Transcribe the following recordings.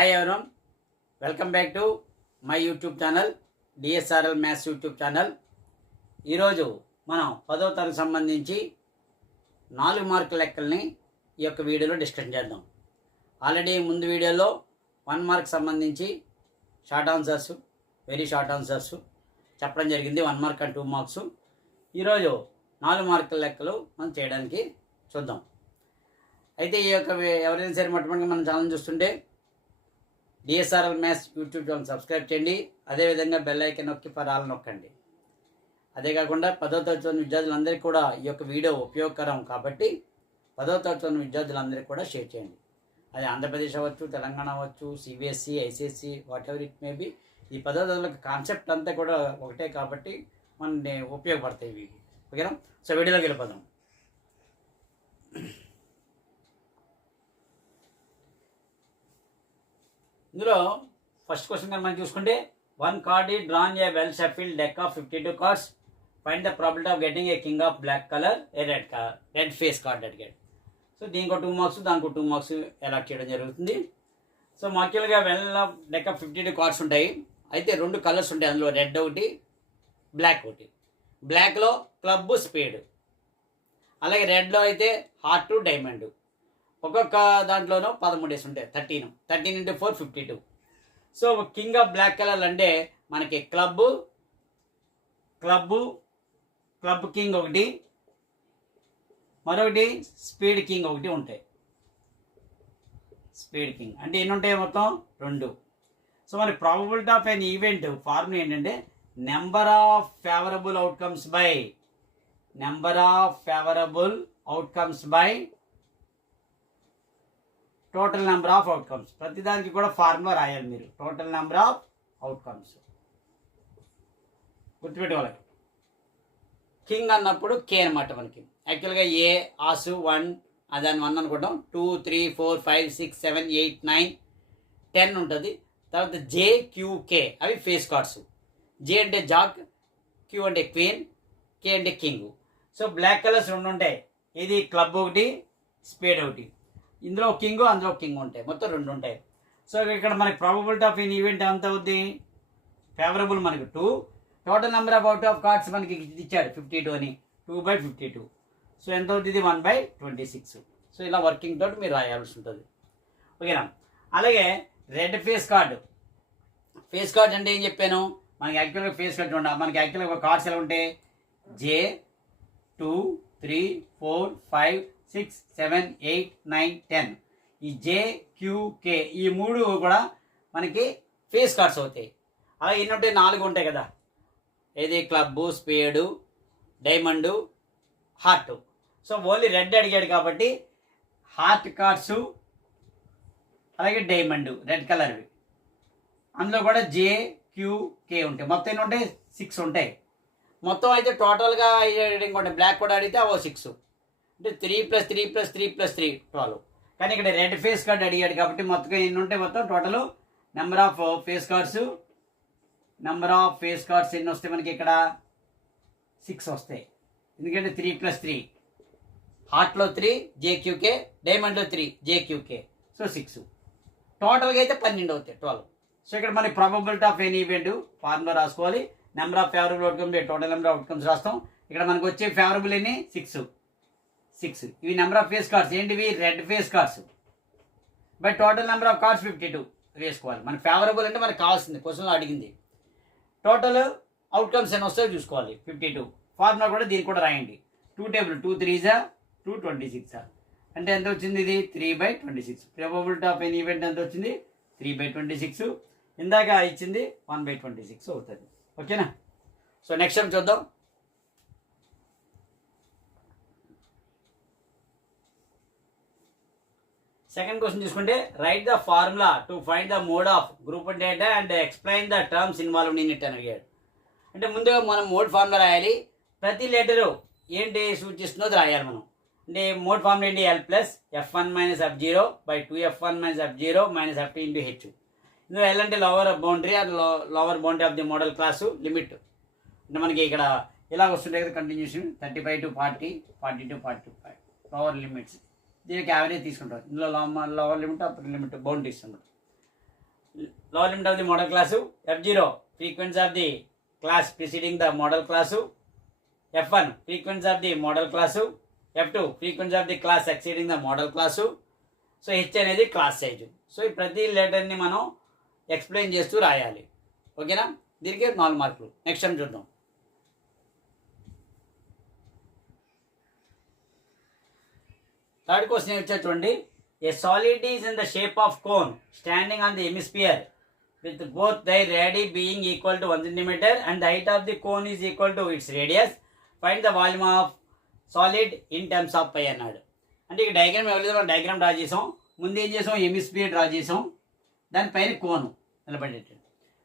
Hi everyone, welcome back to my YouTube channel DSRL maths YouTube channel. ఈరోజు మనం 10వ తరగతి సంబంధించి 4 మార్కుల లెక్కల్ని ఈ యొక్క వీడియోలో డిస్కస్ చేద్దాం. ఆల్రెడీ ముందు వీడియోలో 1 మార్క్ సంబంధించి short answers, very short answers చెప్పడం జరిగింది, 1 మార్క్ అండ్ 2 మార్క్స్. ఈరోజు 4 మార్కుల లెక్కలు మనం చేయడానికి చూద్దాం. అయితే ఈ యొక్క ఎవరైనా సరే మొట్టమొదటిగా మన ఛానల్ చూస్తుంటే DSRL maths YouTube channel subscribe చేయండి. అదేవిధంగా బెల్ ఐకాన్ నొక్కి ఫర్ ఆల్ నొక్కండి. అదే కాకుండా 10వ తరగతి చదివిన విద్యార్థులందరికీ కూడా ఈ యొక్క వీడియో ఉపయోగకరం కాబట్టి 10వ తరగతి చదివిన విద్యార్థులందరికీ కూడా షేర్ చేయండి. అది ఆంధ్రప్రదేశ్ అవ్వచ్చు, తెలంగాణ అవ్వచ్చు, CBSE, ICSE, what ever it may be. ఈ 10వ తరగతి కాన్సెప్ట్ అంతా కూడా ఒకటే కాబట్టి మన ఉపయోగపడతాయి ఇవి. ఓకేనా? సో వీడియోలోకి వెళ్ళిపోదాం. ఇందులో ఫస్ట్ క్వశ్చన్ కనుక మనం చూసుకుంటే 1 card is drawn a well shuffled deck of 52 cards. Find the probability of getting a king of black colour a red face card అడిగాడు. సో దీనికి 2 మార్క్స్, దానికి 2 మార్క్స్ అలాట్ చేయడం జరుగుతుంది. సో మాక్యువల్గా వెల్ డెక్ ఆఫ్ 52 కార్డ్స్ ఉంటాయి. అయితే 2 colours ఉంటాయి, అందులో రెడ్ ఒకటి, బ్లాక్ ఒకటి. బ్లాక్లో క్లబ్, స్పేడ్. అలాగే రెడ్లో అయితే హార్ట్, డైమండ్. ఒక్కొక్క దాంట్లోనూ 13 వేసి ఉంటాయి, 13 into 4 52. So king of black colour అంటే మనకి క్లబ్ కింగ్ ఒకటి, మరొకటి స్పీడ్ కింగ్ ఒకటి ఉంటాయి. స్పీడ్ కింగ్ అంటే ఎన్ని ఉంటాయి? మొత్తం 2. సో మరి probability of an event formula ఏంటంటే number of favourable outcomes by total number of outcomes. ప్రతిదానికి కూడా ఫార్ములా రాయాలి మీరు. టోటల్ నెంబర్ ఆఫ్ అవుట్కమ్స్ గుర్తుపెట్టుకోవాలి. కింగ్ అన్నప్పుడు కే అనమాట మనకి. యాక్చువల్గా ఏ ఆసు 1, దాన్ని 1 అనుకుంటాం. 2, 3, 4, 5, 6, 7, 8, 9, 10 ఉంటుంది. తర్వాత జే, క్యూ, కే అవి ఫేస్ కార్డ్స్. జే అంటే జాక్, క్యూ అంటే క్వీన్, కే అంటే కింగ్. సో బ్లాక్ కలర్స్ 2 ఉంటాయి. ఇది క్లబ్ ఒకటి, స్పేడ్ ఒకటి. ఇందులో కింగ్, అందులో కింగ్ ఉంటాయి. మొత్తం 2 ఉంటాయి. సో ఇక్కడ మనకి ప్రాబబిలిటీ ఆఫ్ ఇన్ ఈవెంట్ ఎంత అవుద్ది? ఫేవరబుల్ మనకి 2. Total number of out of cards మనకి ఇచ్చాడు 52 అని. 2/52. సో ఎంత అవుతుంది? ఇది 1/26. సో ఇలా వర్కింగ్ తోటి మీరు రాయాల్సి ఉంటుంది. ఓకేనా? అలాగే red face card. Face card అంటే ఏం చెప్పాను? మనకి యాక్చువల్గా ఫేస్ కార్డ్ ఉండాలి. మనకి యాక్చువల్గా ఒక కార్డ్స్ ఎలా ఉంటాయి? జే 2, 3, 4, 5, 6, 7, 8, 9, 10. ఈ జే, క్యూ, కే ఈ 3 కూడా మనకి ఫేస్ కార్డ్స్ అవుతాయి. అలా ఎన్ని ఉంటాయి? 4 ఉంటాయి కదా. ఏది? Club, spade, diamond, heart. So only red అడిగాడు కాబట్టి హార్ట్ కార్డ్స్, అలాగే డైమండ్ రెడ్ కలర్వి. అందులో కూడా జే, క్యూ, కే ఉంటాయి. మొత్తం ఎన్ని ఉంటాయి? 6 ఉంటాయి. మొత్తం అయితే టోటల్గా ఇంకోటి బ్లాక్ కూడా అడిగితే 6 అంటే 3 + 3 + 3 + 3 12. కానీ ఇక్కడ రెడ్ ఫేస్ కార్డ్ అడిగాడు కాబట్టి మొత్తం ఎన్ని ఉంటాయి? మొత్తం total number of face cards ఎన్ని వస్తాయి మనకి? ఇక్కడ 6 వస్తాయి. ఎందుకంటే 3 + 3, హార్ట్లో 3, జేక్యూకే, డైమండ్లో 3, జేక్యూకే. సో 6. టోటల్గా అయితే 12 అవుతాయి, 12. సో ఇక్కడ మనకి probability of any event formula రాసుకోవాలి. Number of favourable outcome, total number of outcomes రాస్తాం. ఇక్కడ మనకు వచ్చే ఫేవరబుల్ ఎన్ని? 6. ఇవి నెంబర్ ఆఫ్ ఫేస్ కార్డ్స్. ఏంటివి? Red face cards. By total number of cards 52 వేసుకోవాలి. మనకి ఫేవరబుల్ అంటే మనకు కావాల్సింది, క్వశ్చన్లో అడిగింది. టోటల్ అవుట్కమ్స్ ఎన్ని వస్తాయో చూసుకోవాలి. 52 ఫార్ములా కూడా దీనికి కూడా రాయండి. 2 టేబుల్ 2 3s 2 26 అంటే ఎంత వచ్చింది? ఇది 3/26. ప్రాబబిలిటీ ఆఫ్ ఎన్ ఈవెంట్ ఎంత వచ్చింది? 3/26. ఇందాక ఇచ్చింది 1/26 అవుతుంది. ఓకేనా? సో నెక్స్ట్ టైం చూద్దాం. సెకండ్ క్వశ్చన్ చూసుకుంటే right the formula to find the mode of group data and explain the terms involved in it అని అడిగాడు. అంటే ముందుగా మనం మోడ్ ఫార్ములా రాయాలి. ప్రతి లెటరు ఏంటి సూచిస్తుందో రాయాలి మనం. అంటే మోడ్ ఫార్ములా ఏంటి? L + F1 - F0 / 2F1 - F0 - F2 × H. ఇందులో L అంటే lower boundary, lower boundary of the model class limit. అంటే మనకి ఇక్కడ ఇలా వస్తుంటాయి కదా continuation. 35 to 40, 40 to 45 lower limits. దీనికి యావరేజ్ తీసుకుంటాం. ఇందులో lower limit, upper limit, boundaries అన్నమాట. lower limit of the model class. F0, frequency of the class preceding the model class. F1, frequency of the model class. F2, frequency of the class exceeding the model class. So H అనేది class size. So ఈ ప్రతి లెటర్ని మనం explain చేస్తూ రాయాలి. ఓకేనా? దీనికి 4 మార్కులు. నెక్స్ట్ టైం చూద్దాం. థర్డ్ క్వశ్చన్ వచ్చా చూడండి. A solid is in the shape of cone standing on the hemisphere with both their radii being equal to 1 centimeter and the height of the cone is equal to its radius. Find the volume of solid in terms of pi అన్నాడు. అంటే ఇక diagram ఎవరైతే మనం diagram draw చేసాం, ముందు ఏం చేసాం, hemisphere draw చేసాం, దానిపైన కోను నిలబడేటట్టు.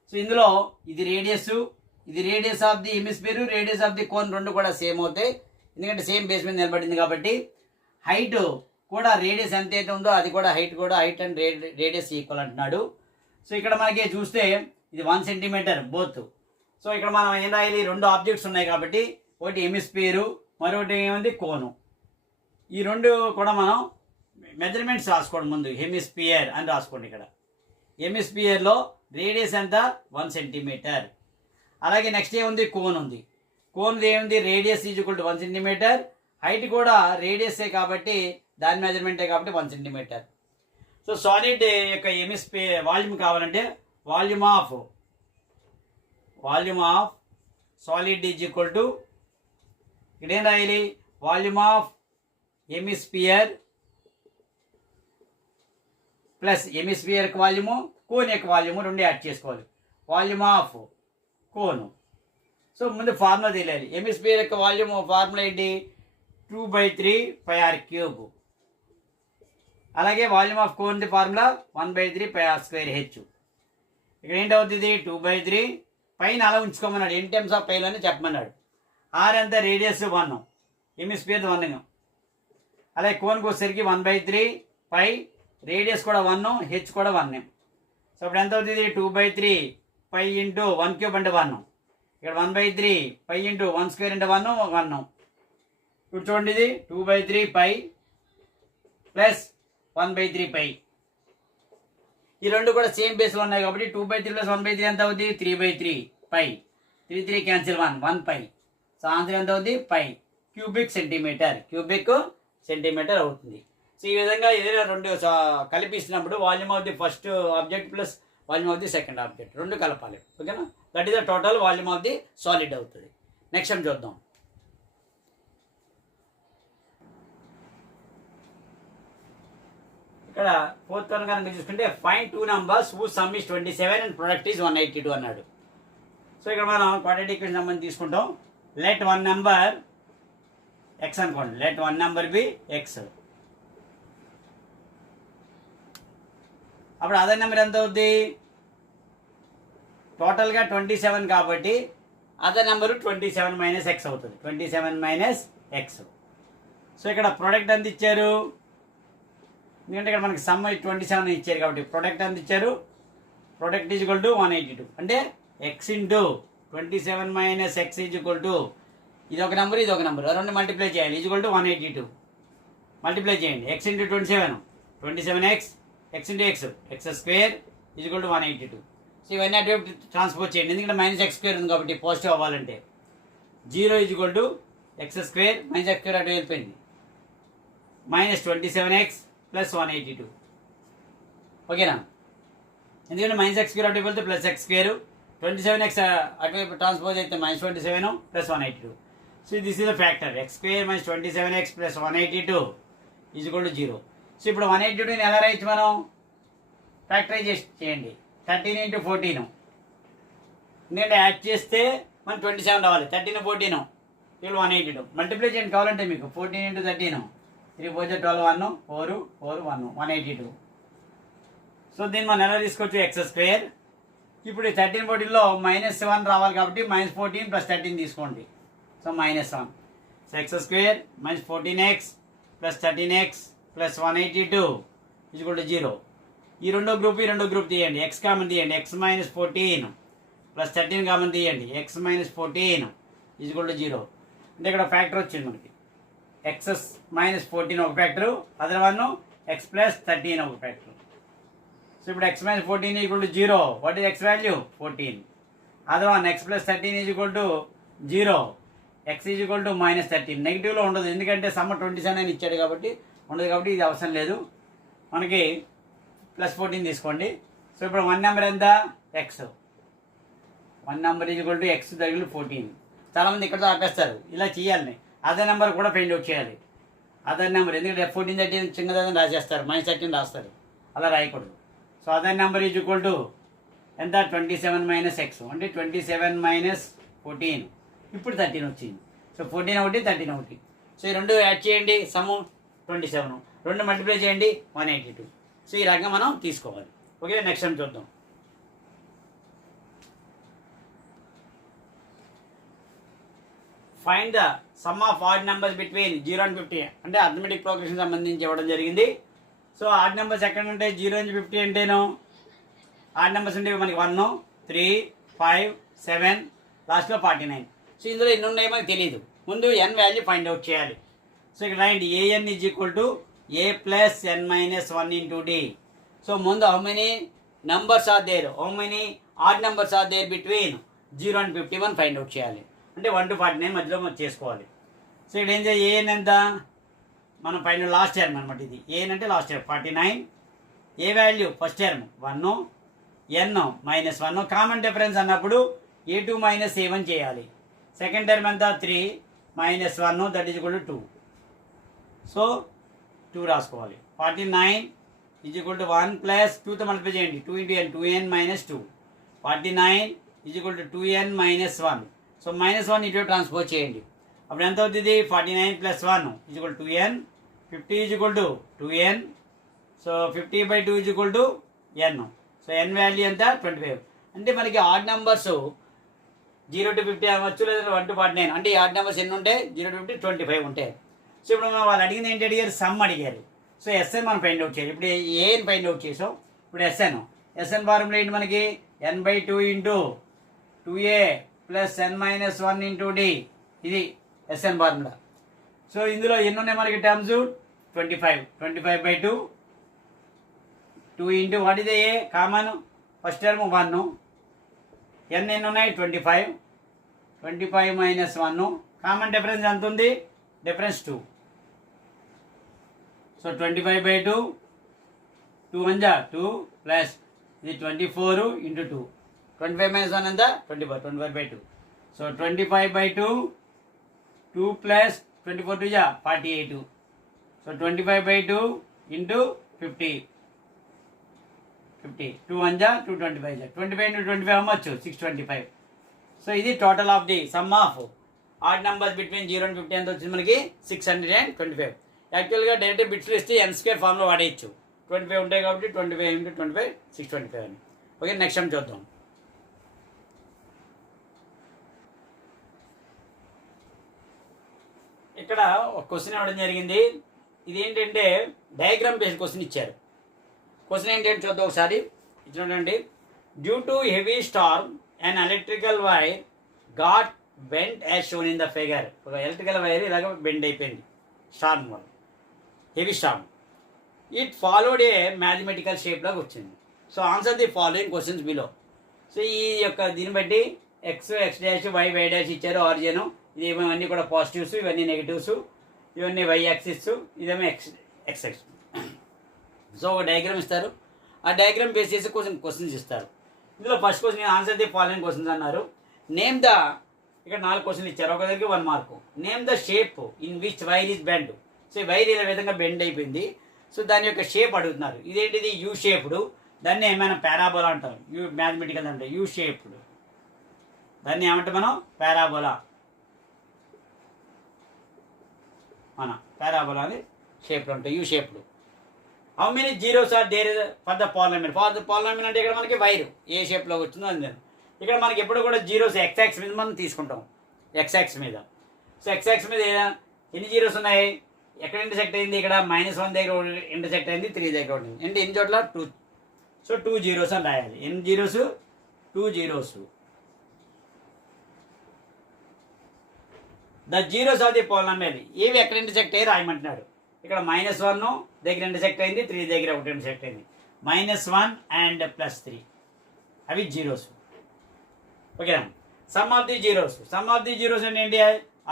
సో ఇందులో ఇది radius of the hemisphere, radius of the cone రెండు కూడా సేమ్ అవుతాయి, ఎందుకంటే సేమ్ బేస్ మీద నిలబడింది కాబట్టి. హైట్ కూడా రేడియస్ ఎంత అయితే ఉందో అది కూడా హైట్ అండ్ రేడియస్ ఈక్వల్ అంటున్నాడు. సో ఇక్కడ మనకి చూస్తే ఇది 1 సెంటీమీటర్ బోత్. సో ఇక్కడ మనం ఏం రాయాలి, 2 ఆబ్జెక్ట్స్ ఉన్నాయి కాబట్టి ఒకటి హెమిస్పియరు, మరొకటి ఏముంది కోను. ఈ రెండు కూడా మనం మెజర్మెంట్స్ రాసుకోండి. ముందు హెమిస్పియర్ అని రాసుకోండి. ఇక్కడ హెమిస్పియర్లో రేడియస్ ఎంత 1 సెంటీమీటర్. అలాగే నెక్స్ట్ ఏముంది, కోన్ ఉంది. కోన్ ఏముంది, radius is equal to 1 centimetre, height కూడా రేడియసే కాబట్టి దాని మెజర్మెంటే కాబట్టి 1 సెంటీమీటర్. సో సాలిడ్ యొక్క వాల్యూమ్ కావాలంటే volume of solid is equal to, ఇక్కడ ఏం రాయాలి, volume of hemisphere plus hemisphere యొక్క వాల్యూము, కోన్ యొక్క వాల్యూము రెండు యాడ్ చేసుకోవాలి. Volume of cone. సో ముందు ఫార్ములా తెలియాలి. హెమిస్పియర్ యొక్క వాల్యూమ్ ఫార్ములా ఏంటి, 2/3 πr³. అలాగే volume of cone the formula 1/3 πr²h. ఇక్కడ ఏంటవుతుంది, 2/3 పైన అలా ఉంచుకోమన్నాడు, ఎన్ టైమ్స్ ఆఫ్ పైలో అని చెప్పమన్నాడు. ఆర్ ఎంత, రేడియస్ 1, హెమిస్పియర్ 1. అలాగే కోన్కి వచ్చేసరికి 1/3 π, రేడియస్ కూడా 1, హెచ్ కూడా 1. సో ఇప్పుడు ఎంత అవుతుంది, 2/3 π ఇంటూ 1³ అంటే 1. ఇక్కడ 1/3 π ఇంటూ 1² అంటే 1. ఇప్పుడు చూడండి, ఇది 2/3 π ప్లస్ 1/3 π. ఈ రెండు కూడా సేమ్ బేస్లో ఉన్నాయి కాబట్టి 2/3 ప్లస్ 1/3 ఎంత అవుతుంది, 3/3 π. 3 క్యాన్సిల్ 1 π. సో ఆన్సర్ ఎంత అవుతుంది, π. క్యూబిక్ సెంటీమీటర్ అవుతుంది. సో ఈ విధంగా ఏదైనా రెండు కలిపిస్తున్నప్పుడు volume of the first object plus volume of the second object రెండు కలపాలి. ఓకేనా? That is the total volume of the solid అవుతుంది. నెక్స్ట్ టైం చూద్దాం. ఇక్కడ 4th వన్ కనుక చూసుకుంటే find 2 numbers whose sum is 27 and product is 182 అన్నాడు. So ఇక్కడ మనం క్వాడ్రాటిక్ ఈక్వేషన్ నెంబర్ తీసుకుంటాం. లెట్ 1 number x అనుకోండి, లెట్ 1 number బి x. అప్పుడు అదర్ నెంబర్ ఎంత అవుద్ది, టోటల్గా 27 కాబట్టి అదర్ నెంబరు 27 మైనస్ ఎక్స్ అవుతుంది, 27 మైనస్ ఎక్స్. సో ఇక్కడ ప్రొడక్ట్ ఎంత ఇచ్చారు, ఎందుకంటే ఇక్కడ మనకి సమ్ 27 ఇచ్చారు కాబట్టి ప్రొడక్ట్ ఎంత ఇచ్చారు, ప్రొడక్ట్ ఈజ్ ఈక్వల్ టు 182. అంటే X into 27 minus X is equal to, ఇది ఒక నెంబర్ ఇది ఒక నెంబర్, రెండు మల్టిప్లై చేయాలి, ఈజ్ ఈక్వల్ టు 182. మల్టిప్లై చేయండి, X into 27 X into X square is equal to 182. So ఇవన్నీ అటువైపు ట్రాన్స్పోజ్ చేయండి, ఎందుకంటే మైనస్ ఎక్స్ స్క్వేర్ ఉంది కాబట్టి పాజిటివ్ అవ్వాలంటే. 0 is equal to X square minus X square అటు వెళ్ళిపోయింది, మైనస్ 27x ప్లస్ 182. ఓకేనా? ఎందుకంటే మైనస్ ఎక్స్ స్క్వేర్ అటువైపు వెళ్తే ప్లస్ ఎక్స్ స్క్వేర్, 27x అటువైపు ట్రాన్స్పోజ్ అయితే minus 27 plus 182. So this is the factor, X square minus 27x plus 182 is equal to 0. So ఇప్పుడు 182ని ఎలా రాయొచ్చు మనం, ఫ్యాక్టరైజ్ చేయండి, 13 into 14. ఎందుకంటే యాడ్ చేస్తే మనం 27 రావాలి, 13 14 ఇప్పుడు 182. మల్టిప్లై చేయండి కావాలంటే మీకు, 14 into 13 3 4 12 1 4 4 1 182. సో దీన్ని మనం ఎలా తీసుకోవచ్చు, ఎక్స్ స్క్వేర్. ఇప్పుడు 13 14లో -1 రావాలి కాబట్టి -14 ప్లస్ 13 తీసుకోండి, so -1. So X square minus 14x plus 13x plus 182 is equal to 0. ఈ రెండో గ్రూప్ తీయండి, ఎక్స్ కామన్ తీయండి, ఎక్స్ మైనస్ 14 ప్లస్ 13 కామన్ తీయండి, X minus 14 is equal to 0. అంటే ఇక్కడ ఫ్యాక్టర్ వచ్చింది మనకి, ఎక్స్ మైనస్ 14 ఒక factor, other one X plus 13 ఒక ఫ్యాక్టరు. సో సో ఇప్పుడు x minus 14 equal to 0. What is x value? 14. అదే one x plus 13 is equal to 0. x is equal to -13. నెగిటివ్లో ఉండదు, ఎందుకంటే సమ్మ 27 ఇచ్చాడు కాబట్టి ఉండదు, కాబట్టి ఇది అవసరం లేదు మనకి. +14 తీసుకోండి. సో ఇప్పుడు 1 నెంబర్ ఎంత? x. 1 number is equal to x తగిలి 14. చాలామంది ఇక్కడతో ఆపేస్తారు, ఇలా చేయాలి. అదే నెంబర్ కూడా ఫైండ్ అవుట్ చేయాలి. అదర్ నెంబర్, ఎందుకంటే 14 13 చిన్నదని రాసేస్తారు, -13 రాస్తారు, అలా రాయకూడదు. So other number is equal to ఎంత? 27 - x, అంటే 27 - 14. ఇప్పుడు 13 వచ్చింది. సో 14 ఒకటి 13 ఒకటి. సో ఈ రెండు యాడ్ చేయండి, సమ్ము 27. 2 మల్టిప్లై చేయండి 182. సో ఈ రకంగా మనం తీసుకోవాలి. ఓకే, నెక్స్ట్ టైం చూద్దాం. Find the sum of odd numbers between 0 and 50. అంటే అర్థమెటిక్ ప్రోగ్రెషన్ సంబంధించి ఇవ్వడం జరిగింది. సో ఆడ్ నెంబర్స్ ఎక్కడ ఉంటాయి? 0 నుంచి 50 అంటేను ఆడ్ నెంబర్స్ ఉండేవి మనకి 1, 3, 5, 7, లాస్ట్లో 49. సో ఇందులో ఎన్ని ఉన్నాయో మనకు తెలియదు. ముందు n వాల్యూ ఫైండ్ అవుట్ చేయాలి. సో ఇక్కడ రాయండి, an is equal to a plus n - 1 into d. So ముందు how many numbers are there, how many odd numbers are there between 0 and 50 మనం ఫైండ్ అవుట్ చేయాలి. అంటే 1 to 49 మధ్యలో మనం చేసుకోవాలి. సో ఇక్కడ ఏం చేయాలి? ఏఎన్ ఎంత? మనం పైన లాస్ట్ టర్మ్ అనమాట ఇది. ఏఎన్ అంటే last term 49. A value? First term 1, n -1. Common difference అన్నప్పుడు a2 - a1 చేయాలి. సెకండ్ టర్మ్ ఎంత? 3 - 1, that is equal to 2. So 2 రాసుకోవాలి. 49 ఈజ్ ఈక్వల్ టు 1 ప్లస్ 2తో మల్టిప్లై చేయండి, 2 × n, 2n - 2. 49 is equal to 2n - 1. So -1 ఇటు transpose చేయండి. అప్పుడు ఎంత అవుతుంది? 49 + 1 is equal to 2n. 50 is equal to 2n. So 50/2 is equal to n. So n value ఎంత? 25. అంటే మనకి ఆడ్ నెంబర్స్ 0 to 50 అవ్వచ్చు, లేదా 1 to 49. అంటే ఈ ఆడ్ నెంబర్స్ ఎన్ని ఉంటాయి? 0 to 50 25 ఉంటాయి. సో ఇప్పుడు మనం వాళ్ళు అడిగింది ఏంటి అడిగారు? సమ్ అడిగారు. సో ఎస్ఎన్ మనం ఫైండ్ అవుట్ చేయాలి. ఇప్పుడు ఏని ఫైండ్ అవుట్ చేసాం, ఇప్పుడు ఎస్ఎన్ ఫార్ములా ఏంటి మనకి? n/2 into 2a plus n - 1 into d. ఇది ఎస్ఎన్ ఫార్ములా. సో ఇందులో ఎన్ని ఉన్నాయి మనకి టర్మ్స్? 25. 25/2. 2 ఇంటూ వాట్ ఇది? A common first term 1. n ఎన్ని ఉన్నాయి? 25. 25 - 1. కామన్ డిఫరెన్స్ ఎంత ఉంది? డిఫరెన్స్ 2. సో 25/2. 2 1 జా 2 ప్లస్ ఇది 24 ఇంటూ 2. 25 - 1 ఎంత? 24. 25/2. సో 25/2. 2 ప్లస్ 24 2 జా 48. So 25/2 into 50. 50. 2 1 జా 2 25 జా 25 ఇంటూ 25 అమ్మచ్చు 625. సో ఇది total of the some of odd numbers between 0 and 50 ఎంత వచ్చింది మనకి? 625. యాక్చువల్గా డైరెక్ట్ బిట్స్లో ఇస్తే n² ఫామ్లో వాడేయచ్చు. 25 ఉంటాయి కాబట్టి 25 ఇంటూ 25 625 అని. ఓకే, నెక్స్ట్ టైం చూద్దాం. ఇక్కడ ఒక క్వశ్చన్ ఇవ్వడం జరిగింది. ఇది ఏంటంటే డయాగ్రామ్ బేస్డ్ క్వశ్చన్ ఇచ్చారు. క్వశ్చన్ ఏంటంటే చూద్దాం ఒకసారి. చూడండి, due to heavy Storm and electrical wire got bend as shown in the figure. ఒక ఎలక్ట్రికల్ వైర్ ఇలాగ బెండ్ అయిపోయింది స్టార్మ్ వల్ల, heavy Storm. It followed A mathematical shape లాగా వచ్చింది. So answer the following questions below. So ఈ యొక్క దీన్ని బట్టి x డాష్ y డాష్ ఇచ్చారు. ఆరిజిన్ ఇది ఇవన్నీ కూడా పాజిటివ్స్, ఇవన్నీ నెగిటివ్స్, ఇవన్నీ y యాక్సిస్, ఇదేమో x యాక్సిస్. సో ఒక డయాగ్రామ్ ఇస్తారు, ఆ డయాగ్రామ్ బేస్ చేసి క్వశ్చన్స్ ఇస్తారు. ఇందులో first question answer the following questions అన్నారు. నేమ్ ద, ఇక్కడ 4 క్వశ్చన్లు ఇచ్చారు, ఒకరికి 1 mark. Name the shape in which wire is bend. So wire ఇలా విధంగా బెండ్ అయిపోయింది. సో దాని యొక్క షేప్ అడుగుతున్నారు. ఇదేంటిది? U shaped. దాన్ని ఏమైనా పారాబోలా అంటారు, యూ మ్యాథమెటికల్ అంటే యూ షేప్డ్. దాన్ని ఏమంటే మనం పారాబోలా, మన పారాబోలా అని షేప్లో ఉంటాయి, U shaped. How many zeros are there for the polynomial? For the polynomial అంటే ఇక్కడ మనకి వైర్ ఏ షేప్లో వచ్చిందో అని. ఇక్కడ మనకి ఎప్పుడు కూడా జీరోస్ x మీద మనం తీసుకుంటాం, x మీద. సో x మీద ఎన్ని జీరోస్ ఉన్నాయి? ఎక్కడ ఇంటర్సెక్ట్ అయింది? ఇక్కడ -1 దగ్గర ఇంటర్సెక్ట్ అయింది, 3 దగ్గర ఉంటుంది. అంటే ఎన్ని చోట్ల? 2. సో 2 జీరోస్ అని రాయాలి. ఎన్ని zeros? 2 zeros. The zeros of the polynomial. ఏవి ఎక్కడ ఇంటర్సెక్ట్ అయ్యి రాయమంటున్నాడు. ఇక్కడ -1 దగ్గర ఇంటర్సెక్ట్ అయింది, 3 దగ్గర ఒకటి ఇంటర్సెక్ట్ అయింది. -1 అండ్ +3 అవి జీరోస్. ఓకేనా. సమ్ ఆఫ్ ది జీరోస్ అంటే ఏంటి?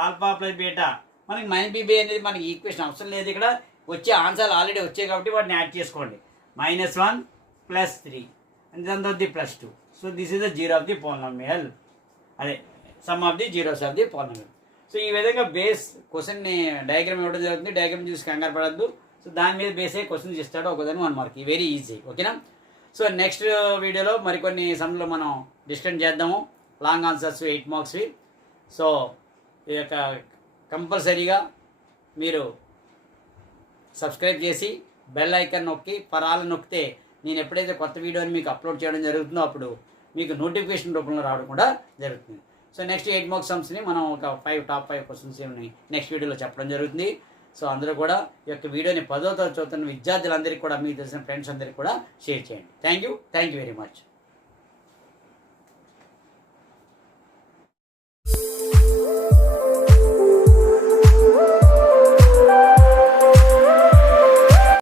Alpha plus beta. మనకి -bb అనేది మనకి ఈక్వేషన్ అవసరం లేదు, ఇక్కడ వచ్చే ఆన్సర్లు ఆల్రెడీ వచ్చాయి కాబట్టి వాటిని యాడ్ చేసుకోండి. -1 +3 and then the +2. So this is the zero of the polynomial. అదే some of the zeros of the polynomial. So ఈ విధంగా బేస్ క్వశ్చన్ని డయాగ్రామ్ ఇవ్వడం జరుగుతుంది. డయాగ్రామ్ చూసి కంగారు పడద్దు. సో దాని మీద బేస్ అయ్యి క్వశ్చన్స్ ఇస్తాడు, ఒకదాని 1 మార్క్. Very easy. ఓకేనా. సో నెక్స్ట్ వీడియోలో మరికొన్ని సమ్లు మనం డిస్కస్ చేద్దాము, లాంగ్ ఆన్సర్స్ 8 మార్క్స్వి. సో ఈ యొక్క కంపల్సరీగా మీరు సబ్స్క్రైబ్ చేసి బెల్ ఐకాన్ నొక్కి పరాలు నొక్కితే నేను ఎప్పుడైతే కొత్త వీడియోని మీకు అప్లోడ్ చేయడం జరుగుతుందో అప్పుడు మీకు నోటిఫికేషన్ రూపంలో రావడం కూడా జరుగుతుంది. సో నెక్స్ట్ 8 మార్క్స్ సమ్స్ని మనం ఒక టాప్ 5 క్వశ్చన్స్ నెక్స్ట్ వీడియోలో చెప్పడం జరుగుతుంది. సో అందరూ కూడా ఈ యొక్క వీడియోని 10వ తరగతి చదువుతున్న విద్యార్థులందరికీ కూడా, మీకు తెలిసిన ఫ్రెండ్స్ అందరికీ కూడా షేర్ చేయండి. Thank you very much.